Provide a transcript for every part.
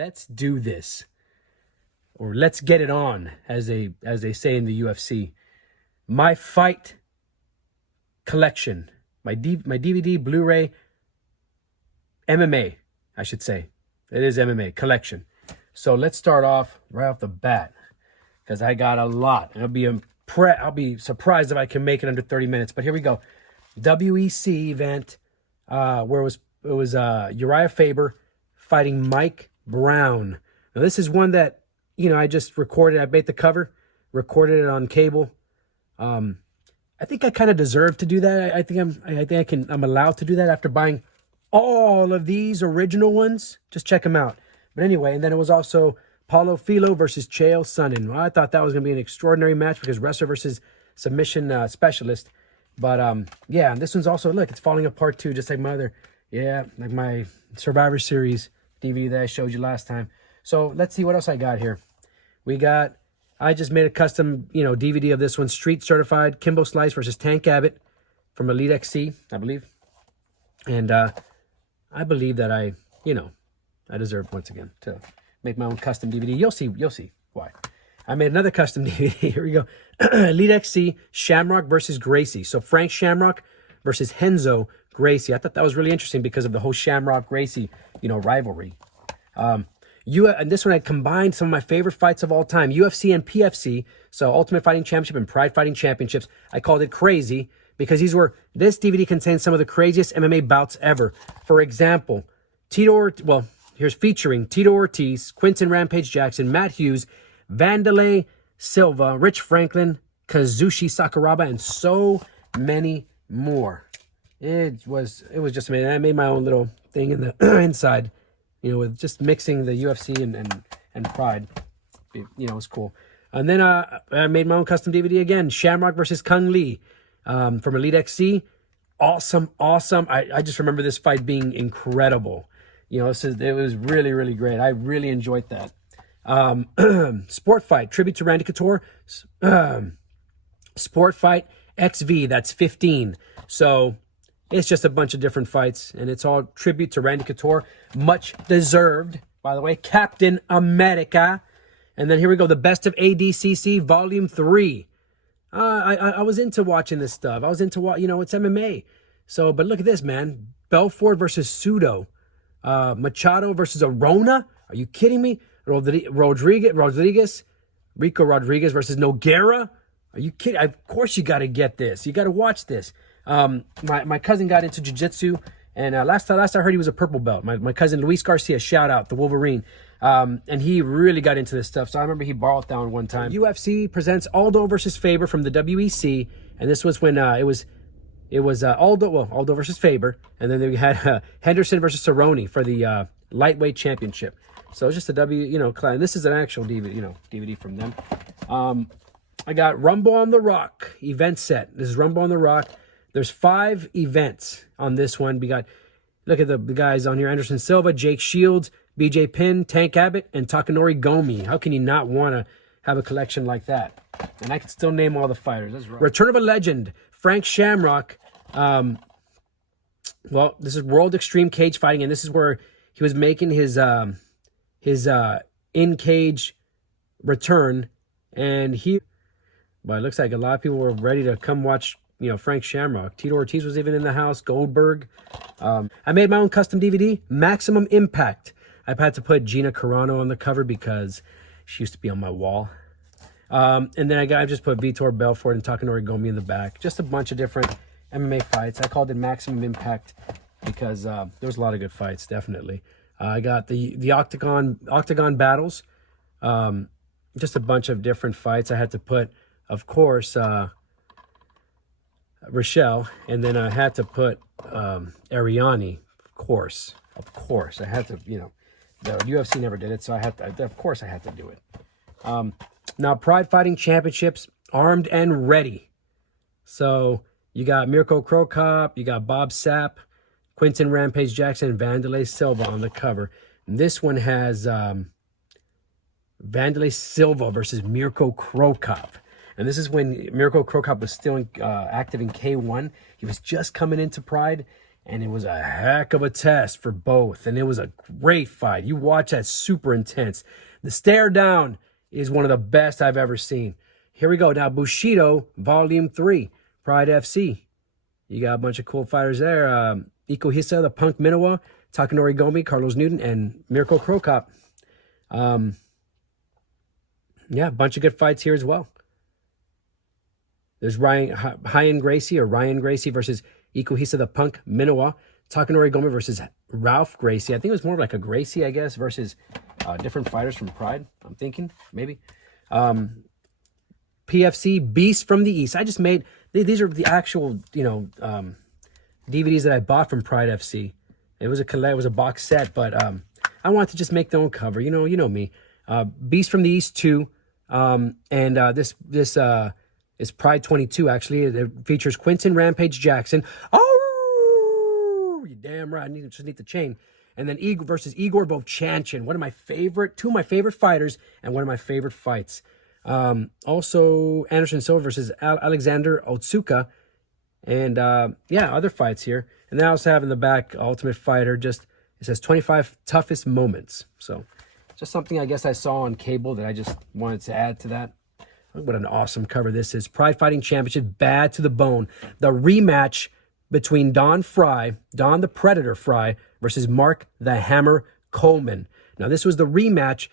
Let's do this. Or let's get it on, as they say in the UFC. My fight collection, my DVD, Blu-ray, MMA, I should say. It is MMA collection. So let's start off right off the bat, because I got a lot. And I'll be surprised if I can make it under 30 minutes. But here we go. WEC event, where it was Uriah Faber fighting Mike Brown. Now this is one that, I just recorded. I made the cover, recorded it on cable. I think I kind of deserve to do that. I think I'm allowed to do that after buying all of these original ones. Just check them out. But anyway, and then it was also Paulo Filho versus Chael Sonnen. Well, I thought that was going to be an extraordinary match because wrestler versus submission specialist. But yeah, and this one's also, look, it's falling apart too, just like my other, like my Survivor Series DVD that I showed you last time. So let's see what else I got here. I just made a custom, DVD of this one. Street Certified Kimbo Slice versus Tank Abbott from Elite XC, I believe. And I believe that I deserve once again to make my own custom DVD. You'll see why. I made another custom DVD. Here we go. Elite XC Shamrock versus Gracie. So Frank Shamrock versus Renzo Gracie. I thought that was really interesting because of the whole Shamrock Gracie, rivalry. And this one, I combined some of my favorite fights of all time, UFC and PFC, so Ultimate Fighting Championship and Pride Fighting Championships. I called it Crazy because this DVD contains some of the craziest MMA bouts ever. For example, here's featuring Tito Ortiz, Quinton Rampage Jackson, Matt Hughes, Vanderlei Silva, Rich Franklin, Kazushi Sakuraba, and so many more. It was just amazing. I made my own little thing in the inside. With just mixing the UFC and Pride. It was cool. And then I made my own custom DVD again. Shamrock versus Kung Lee from Elite XC. Awesome. I just remember this fight being incredible. It was really, really great. I really enjoyed that. Sport Fight, tribute to Randy Couture. Sport Fight XV, that's 15. So it's just a bunch of different fights, and it's all tribute to Randy Couture. Much deserved, by the way. Captain America. And then here we go. The Best of ADCC Volume 3. I was into watching this stuff. I was into, it's MMA. So, but look at this, man. Belfort versus Pseudo. Machado versus Arona. Are you kidding me? Rico Rodriguez versus Nogueira. Are you kidding? Of course you got to get this. You got to watch this. My cousin got into jiu-jitsu, and last I heard he was a purple belt. My cousin Luis Garcia, shout out, the Wolverine. And he really got into this stuff. So I remember he borrowed that one time. UFC presents Aldo versus Faber from the WEC, and this was when it was Aldo versus Faber, and then they had Henderson versus Cerrone for the lightweight championship. So it's just a and this is an actual DVD from them. I got Rumble on the Rock event set. This is Rumble on the Rock. There's 5 events on this one. We got, look at the guys on here: Anderson Silva, Jake Shields, BJ Penn, Tank Abbott, and Takanori Gomi. How can you not want to have a collection like that? And I can still name all the fighters. That's right. Return of a Legend, Frank Shamrock. Well, this is World Extreme Cage Fighting, and this is where he was making his in-cage return. And but it looks like a lot of people were ready to come watch, Frank Shamrock. Tito Ortiz was even in the house. Goldberg. I made my own custom DVD, Maximum Impact. I've had to put Gina Carano on the cover because she used to be on my wall. And then I just put Vitor Belfort and Takanori Gomi in the back. Just a bunch of different MMA fights. I called it Maximum Impact because there was a lot of good fights, definitely. I got the Octagon Battles. Just a bunch of different fights. I had to put, of course, Rochelle, and then I had to put Ariani, of course. I had to, the UFC never did it, so of course I had to do it. Now, Pride Fighting Championships, Armed and Ready. So you got Mirko Cro Cop, you got Bob Sapp, Quinton Rampage Jackson, and Vanderlei Silva on the cover. And this one has Vanderlei Silva versus Mirko Cro Cop. And this is when Mirko Cro Cop was still active in K1. He was just coming into Pride. and it was a heck of a test for both, and it was a great fight. You watch that, super intense. The stare down is one of the best I've ever seen. Here we go. Now, Bushido, Volume 3, Pride FC. You got a bunch of cool fighters there. Iko Hisa, the Punk Minowa, Takanori Gomi, Carlos Newton, and Mirko Cro Cop. Yeah, a bunch of good fights here as well. There's Ryan Gracie versus Iko Hisa, the Punk Minowa. Takanori Gomi versus Ralph Gracie. I think it was more like a Gracie, I guess, versus different fighters from Pride. I'm thinking, maybe. PFC, Beast from the East. I just made, these are the actual, DVDs that I bought from Pride FC. It was a box set, but I wanted to just make their own cover. You know me. Beast from the East 2. This is Pride 22, actually. It features Quinton Rampage Jackson. Oh, you damn right. I just need the chain. And then Igor versus Igor Vovchanchyn, two of my favorite fighters, and one of my favorite fights. Also Anderson Silva versus Alexander Otsuka, and other fights here. And then I also have in the back Ultimate Fighter. It says 25 toughest moments. So just something I guess I saw on cable that I just wanted to add to that. What an awesome cover this is. Pride Fighting Championship, Bad to the Bone. The rematch between Don the Predator Fry, versus Mark the Hammer Coleman. Now, this was the rematch.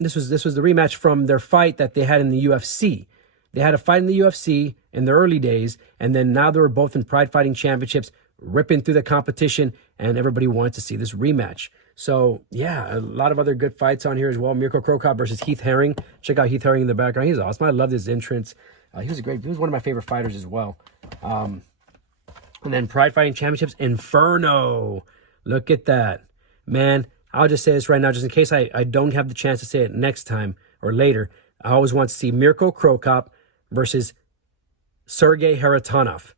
This was the rematch from their fight that they had in the UFC. They had a fight in the UFC in the early days, and then now they were both in Pride Fighting Championships, ripping through the competition, and everybody wanted to see this rematch. So, yeah, a lot of other good fights on here as well. Mirko Cro Cop versus Heath Herring. Check out Heath Herring in the background. He's awesome. I love his entrance. He was one of my favorite fighters as well. And then Pride Fighting Championships, Inferno. Look at that. Man, I'll just say this right now, just in case I don't have the chance to say it next time or later. I always want to see Mirko Cro Cop versus Sergey Haratonov.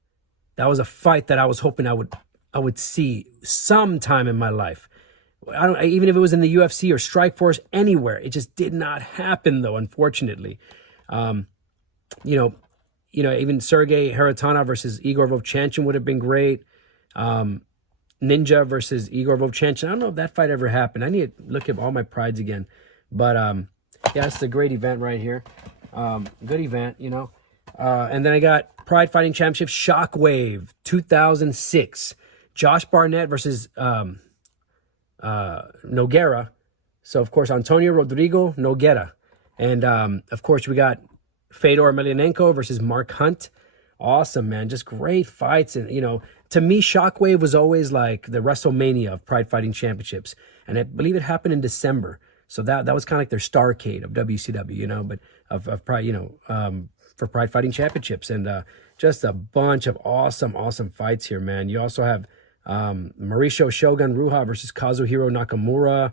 That was a fight that I was hoping I would see sometime in my life. Even if it was in the UFC or Strikeforce, anywhere. It just did not happen, though, unfortunately. Even Sergey Haratonov versus Igor Vovchanchyn would have been great. Ninja versus Igor Vovchanchyn. I don't know if that fight ever happened. I need to look at all my prides again. But, it's a great event right here. Good event, and then I got Pride Fighting Championship Shockwave 2006. Josh Barnett versus Noguera. So, of course, Antonio Rodrigo Noguera. And, of course, we got Fedor Emelianenko versus Mark Hunt. Awesome, man. Just great fights. And, to me, Shockwave was always like the WrestleMania of Pride Fighting Championships. And I believe it happened in December. So that was kind of like their Starrcade of WCW, but of Pride, for Pride Fighting Championships. And just a bunch of awesome fights here, man. You also have Mauricio Shogun Ruha versus Kazuhiro Nakamura.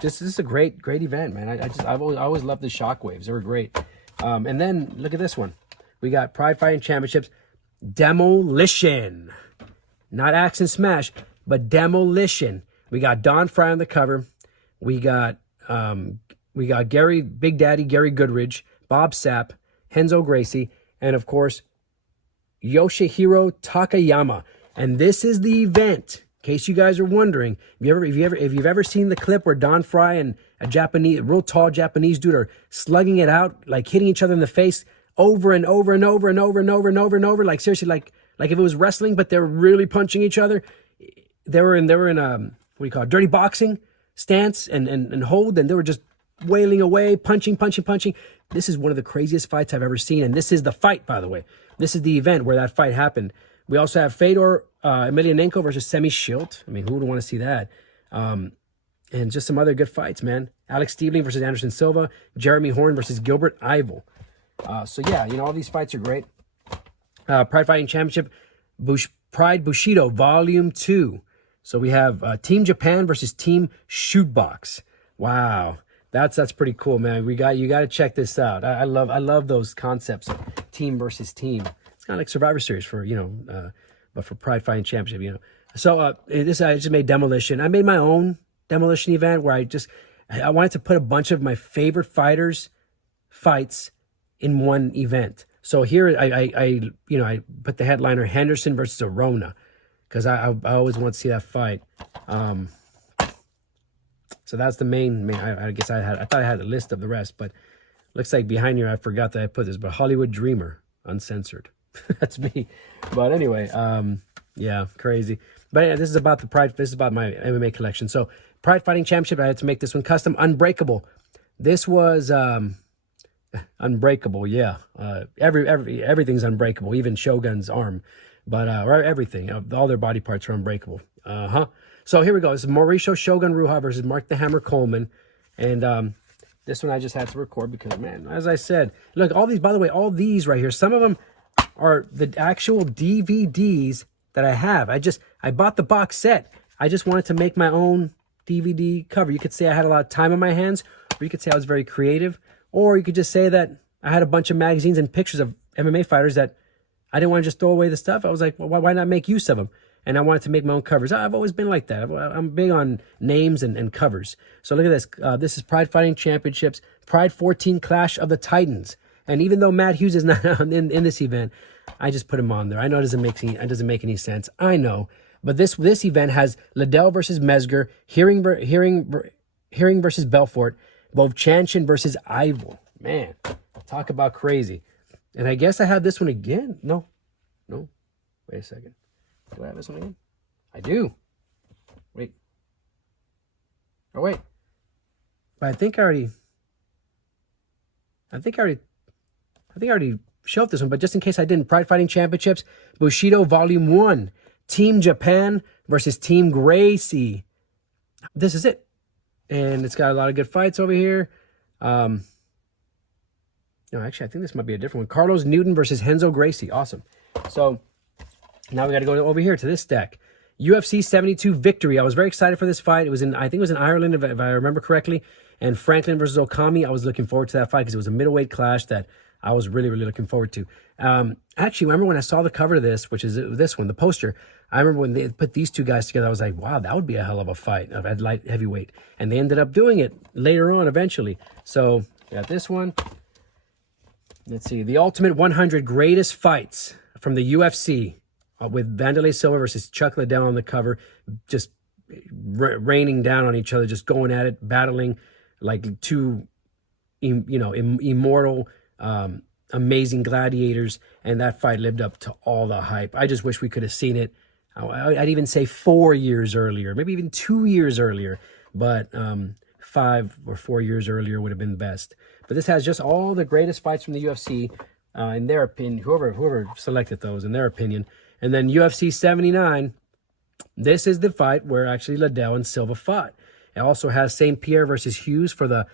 This is a great event, man. I've always loved the Shockwaves. They were great. And then look at this one. We got Pride Fighting Championships Demolition. Not Axe and Smash, but Demolition. We got Don Fry on the cover. We got Big Daddy Gary Goodridge, Bob Sapp, Henzo Gracie, and of course Yoshihiro Takayama. And this is the event. In case you guys are wondering, if you've ever seen the clip where Don Fry and a real tall Japanese dude are slugging it out, like hitting each other in the face over and over and over and over and over and over and over, like seriously, like if it was wrestling, but they're really punching each other. They were in what do you call it, dirty boxing stance and hold, and they were just wailing away, punching. This is one of the craziest fights I've ever seen, and this is the fight, by the way. This is the event where that fight happened. We also have Fedor Emelianenko versus Semi Schilt. I mean, who would want to see that? And just some other good fights, man. Alex Stevling versus Anderson Silva. Jeremy Horn versus Gilbert Ivel. All these fights are great. Pride Fighting Championship, Pride Bushido Volume 2. So we have Team Japan versus Team Shootbox. Wow. That's pretty cool, man. You got to check this out. I love those concepts of team versus team. It's kind of like Survivor Series for, but for Pride Fighting Championship, So I just made Demolition. I made my own Demolition event where I wanted to put a bunch of my favorite fights in one event. So here I put the headliner Henderson versus Arona, because I always want to see that fight. So that's the main. I guess I thought I had a list of the rest, but looks like behind here I forgot that I put this. But Hollywood Dreamer, uncensored. That's me. But anyway, yeah, crazy. But anyway, this is about the Pride. This is about my MMA collection. So Pride Fighting Championship. I had to make this one custom. Unbreakable. This was Unbreakable. Yeah, everything's unbreakable, even Shogun's arm, but or everything. All their body parts are unbreakable. So here we go. This is Mauricio Shogun Ruha versus Mark the Hammer Coleman, and this one I just had to record because, man, as I said, look, all these. By the way, all these right here. Some of them are the actual DVDs that I have. I bought the box set. I just wanted to make my own DVD cover. You could say I had a lot of time on my hands, or you could say I was very creative, or you could just say that I had a bunch of magazines and pictures of MMA fighters that I didn't want to just throw away the stuff. I was like, well, why not make use of them? And I wanted to make my own covers. I've always been like that. I'm big on names and covers. So look at this. This is Pride Fighting Championships, Pride 14 Clash of the Titans. And even though Matt Hughes is not in this event, I just put him on there. I know it doesn't make any sense. I know. But this event has Liddell versus Mesger, Hearing versus Belfort, both Chanchin versus Ivel. Man, talk about crazy. And I guess I have this one again. No. Wait a second. Do I have this one again? I do. Wait. Oh, wait. But I think I already shelved this one, but just in case I didn't, Pride Fighting Championships, Bushido Volume 1, Team Japan versus Team Gracie. This is it. And it's got a lot of good fights over here. No, actually, I think this might be a different one. Carlos Newton versus Renzo Gracie. Awesome. So now we got to go over here to this deck. UFC 72 Victory. I was very excited for this fight. I think it was in Ireland, if I remember correctly. And Franklin versus Okami. I was looking forward to that fight because it was a middleweight clash that I was really, really looking forward to. Actually, remember when I saw the cover of this, which is this one, the poster, I remember when they put these two guys together, I was like, wow, that would be a hell of a fight at light heavyweight. And they ended up doing it later on eventually. So, got this one. Let's see. The Ultimate 100 Greatest Fights from the UFC with Vanderlei Silva versus Chuck Liddell on the cover. Just raining down on each other, just going at it, battling like two, immortal, amazing gladiators. And that fight lived up to all the hype. I just wish we could have seen it. I'd even say 4 years earlier, maybe even 2 years earlier, but 5 or 4 years earlier would have been best. But this has just all the greatest fights from the UFC, in their opinion, whoever selected those, in their opinion. And then UFC 79, this is the fight where actually Liddell and Silva fought. It also has St. Pierre versus Hughes for the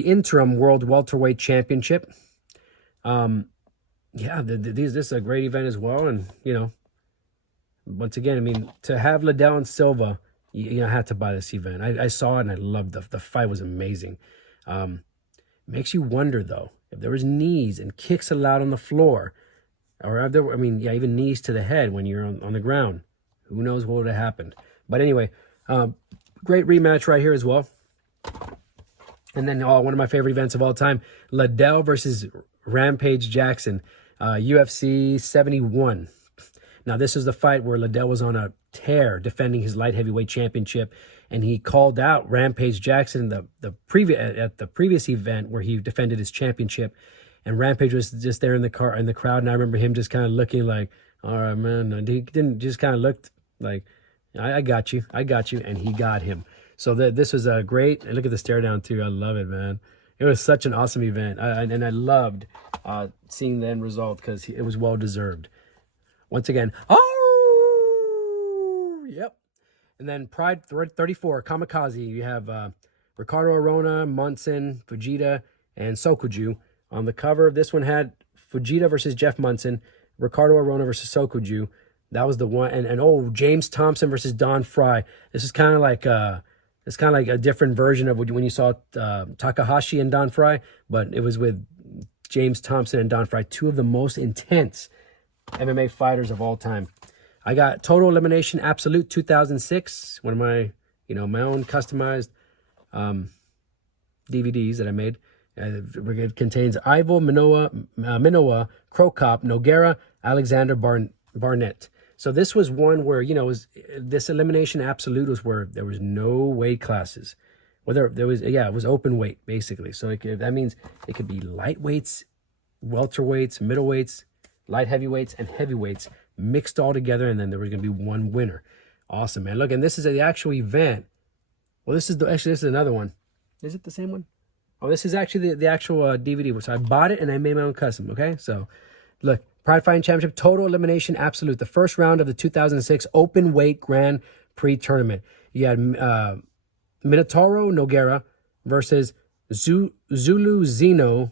interim World Welterweight Championship. This is a great event as well. And, once again, I mean, to have Liddell and Silva, you had to buy this event. I saw it and I loved the fight. Was amazing. Makes you wonder, though, if there was knees and kicks allowed on the floor, or even knees to the head when you're on the ground. Who knows what would have happened. But anyway, great rematch right here as well. And then one of my favorite events of all time, Liddell versus Rampage Jackson, UFC 71. Now, this is the fight where Liddell was on a tear defending his light heavyweight championship, and he called out Rampage Jackson at the previous event where he defended his championship, and Rampage was just there in the crowd, and I remember him just kind of looking like, all right, man. And he didn't, just kind of looked like, I got you, and he got him. So this was a great, and look at the stare down too. I love it, man. It was such an awesome event, and I loved seeing the end result because it was well deserved. Once again, yep. And then Pride 34, Kamikaze. You have Ricardo Arona, Munson, Fujita, and Sokuju. On the cover of this one had Fujita versus Jeff Munson, Ricardo Arona versus Sokuju. That was the one. And James Thompson versus Don Fry. This is kind of like a different version of when you saw Takahashi and Don Fry, but it was with James Thompson and Don Fry, two of the most intense MMA fighters of all time. I got Total Elimination Absolute 2006, one of my, my own customized DVDs that I made. It contains Ivo, Minoa, Krokop, Nogueira, Alexander Barnett. So this was one where, you know, this elimination absolute was where there was no weight classes. Well, there was, yeah, it was open weight, basically. So that means it could be lightweights, welterweights, middleweights, light heavyweights, and heavyweights mixed all together, and then there was going to be one winner. Awesome, man. Look, and this is the actual event. Well, this is this is another one. Is it the same one? Oh, this is actually the actual DVD. So I bought it and I made my own custom, okay? So, look, Pride Fighting Championship, Total Elimination Absolute, the first round of the 2006 Open Weight Grand Prix Tournament. You had Minotauro Nogueira versus Zulu Zeno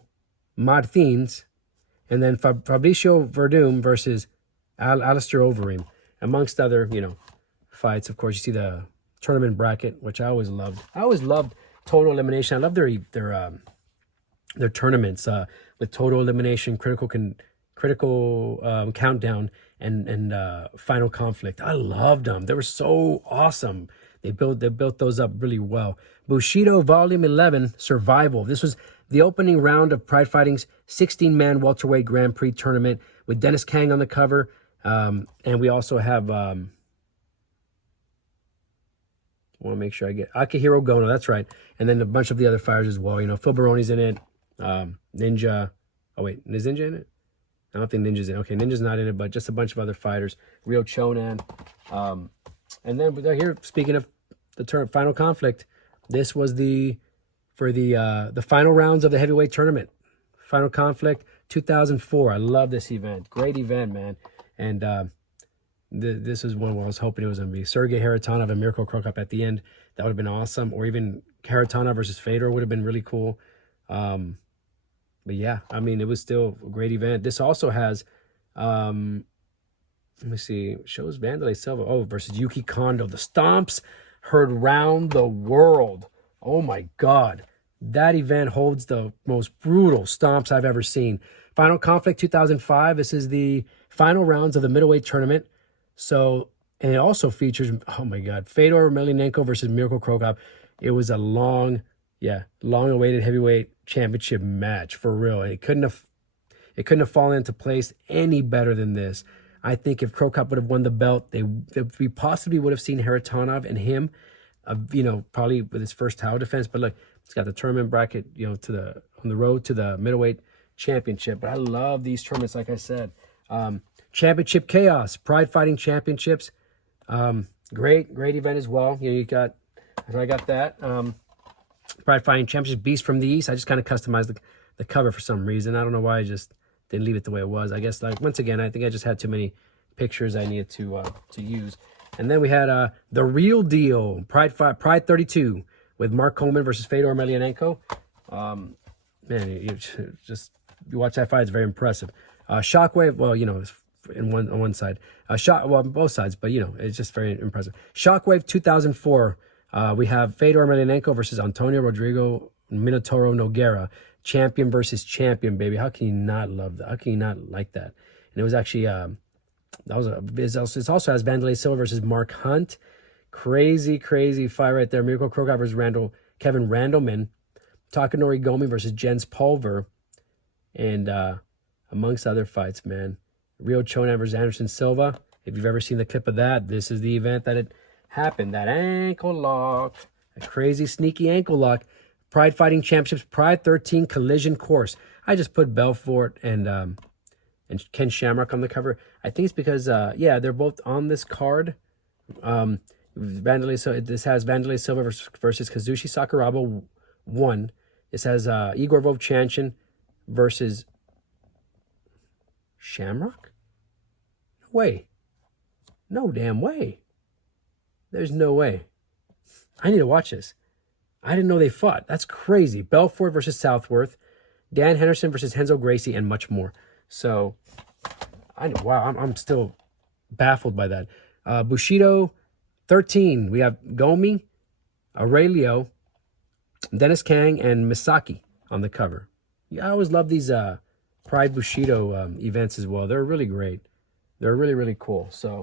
Martins, and then Fabricio Verdum versus Alistair Overeem, amongst other, you know, fights. Of course, you see the tournament bracket, which I always loved. I always loved Total Elimination. I love their tournaments with Total Elimination, critical countdown, and Final Conflict. I loved them. They were so awesome. They built those up really well. Bushido Volume 11 Survival. This was the opening round of Pride Fighting's 16-man welterweight Grand Prix tournament with Dennis Kang on the cover, and we also have. I want to make sure I get Akihiro Gono, that's right. And then a bunch of the other fighters as well. You know, Phil Baroni's in it. Ninja. Oh, wait. Is Ninja in it? I don't think Ninja's in it. Okay, Ninja's not in it, but just a bunch of other fighters. Ryo Chonan. And then here, speaking of the Final Conflict, this was for the final rounds of the heavyweight tournament. Final Conflict 2004. I love this event. Great event, man. And this is one where I was hoping it was going to be Sergey Haritonov and Mirko Krokop at the end. That would have been awesome. Or even Haritonov versus Fedor would have been really cool. But yeah, I mean, it was still a great event. This also has, let me see, shows Vanderlei Silva versus Yuki Kondo. The stomps heard round the world. Oh my God. That event holds the most brutal stomps I've ever seen. Final Conflict 2005. This is the final rounds of the middleweight tournament. So, and it also features, oh my God, Fedor Emelianenko versus Mirko Krokop. It was a long-awaited heavyweight championship match for real. And it couldn't have fallen into place any better than this. I think if Krokop would have won the belt, we possibly would have seen Haritonov and him, you know, probably with his first title defense. But look, it's got the tournament bracket, you know, on the road to the middleweight championship. But I love these tournaments, like I said. Championship Chaos, Pride Fighting Championships. Great event as well. You know, I got that. Pride Fighting Championship Beast from the East. I just kind of customized the cover for some reason. I don't know why I just didn't leave it the way it was. I guess, like, once again, I think I just had too many pictures I needed to use. And then we had The Real Deal, Pride 32 with Mark Coleman versus Fedor Emelianenko. Man, you watch that fight, it's very impressive. Shockwave, well, you know, on one side, both sides, but you know, it's just very impressive. Shockwave 2004, we have Fedor Emelianenko versus Antonio Rodrigo Minotauro Nogueira, champion versus champion, baby. How can you not love that? How can you not like that? And it was actually it also has Vanderlei Silva versus Mark Hunt. Crazy fight right there. Mirko Krokop versus Kevin Randleman, Takanori Gomi versus Jens Pulver, and amongst other fights, man. Ryo Chonan versus Anderson Silva. If you've ever seen the clip of that, this is the event that it happened. That ankle lock. A crazy, sneaky ankle lock. Pride Fighting Championships, Pride 13 Collision Course. I just put Belfort and Ken Shamrock on the cover. I think it's because, yeah, they're both on this card. This has Vanderlei Silva versus Kazushi Sakuraba 1. This has Igor Vovchanchin versus Shamrock? No way. No damn way. There's no way. I need to watch this. I didn't know they fought. That's crazy. Belfort versus Southworth, Dan Henderson versus Renzo Gracie, and much more. So, I'm still baffled by that. Bushido 13. We have Gomi, Aurelio, Dennis Kang, and Misaki on the cover. Yeah, I always love these Pride Bushido events as well. They're really great. They're really cool. So,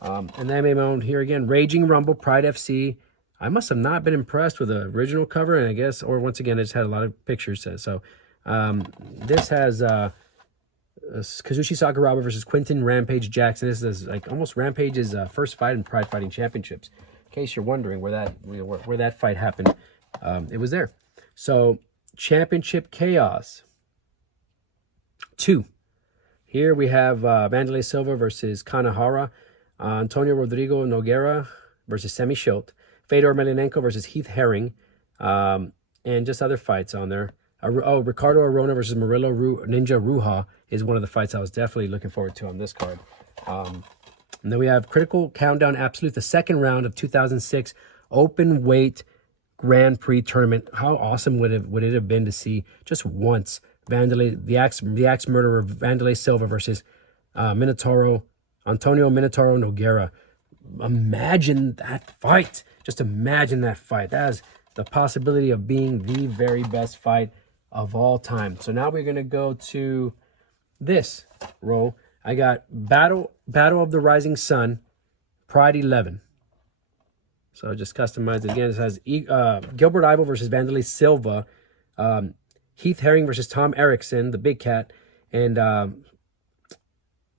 and then I made my own here again. Raging Rumble, Pride FC, I must have not been impressed with the original cover, and I guess, or once again, I just had a lot of pictures. So this has Kazushi Sakuraba versus Quinton Rampage Jackson. This is like almost Rampage's first fight in Pride Fighting Championships. In case you're wondering where that where that fight happened, it was there. So Championship Chaos 2. Here we have Vanderlei Silva versus Kanahara, Antonio Rodrigo Nogueira versus Semi Schilt, Fedor Emelianenko versus Heath Herring, and just other fights on there. Ricardo Arona versus Murillo Ninja Ruja is one of the fights I was definitely looking forward to on this card. And then we have Critical Countdown Absolute, the second round of 2006 Open Weight Grand Prix Tournament. How awesome would it have been to see just once the axe murderer Vanderlei Silva versus Antonio Minotauro Nogueira. Imagine that fight. Just imagine that fight. That is the possibility of being the very best fight of all time. So now we're going to go to this roll. I got Battle of the Rising Sun, Pride 11. So just customize it again. It has Gilbert Ivo versus Vanderlei Silva, Heath Herring versus Tom Erickson, the big cat, and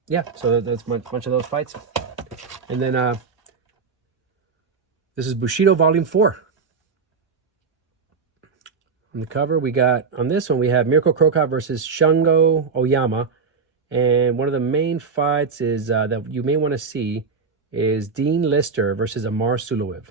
yeah, so that's a bunch of those fights. And then this is Bushido Volume 4. On the cover, we got, on this one, we have Mirko Crocop versus Shungo Oyama. And one of the main fights is that you may want to see is Dean Lister versus Amar Sulayev.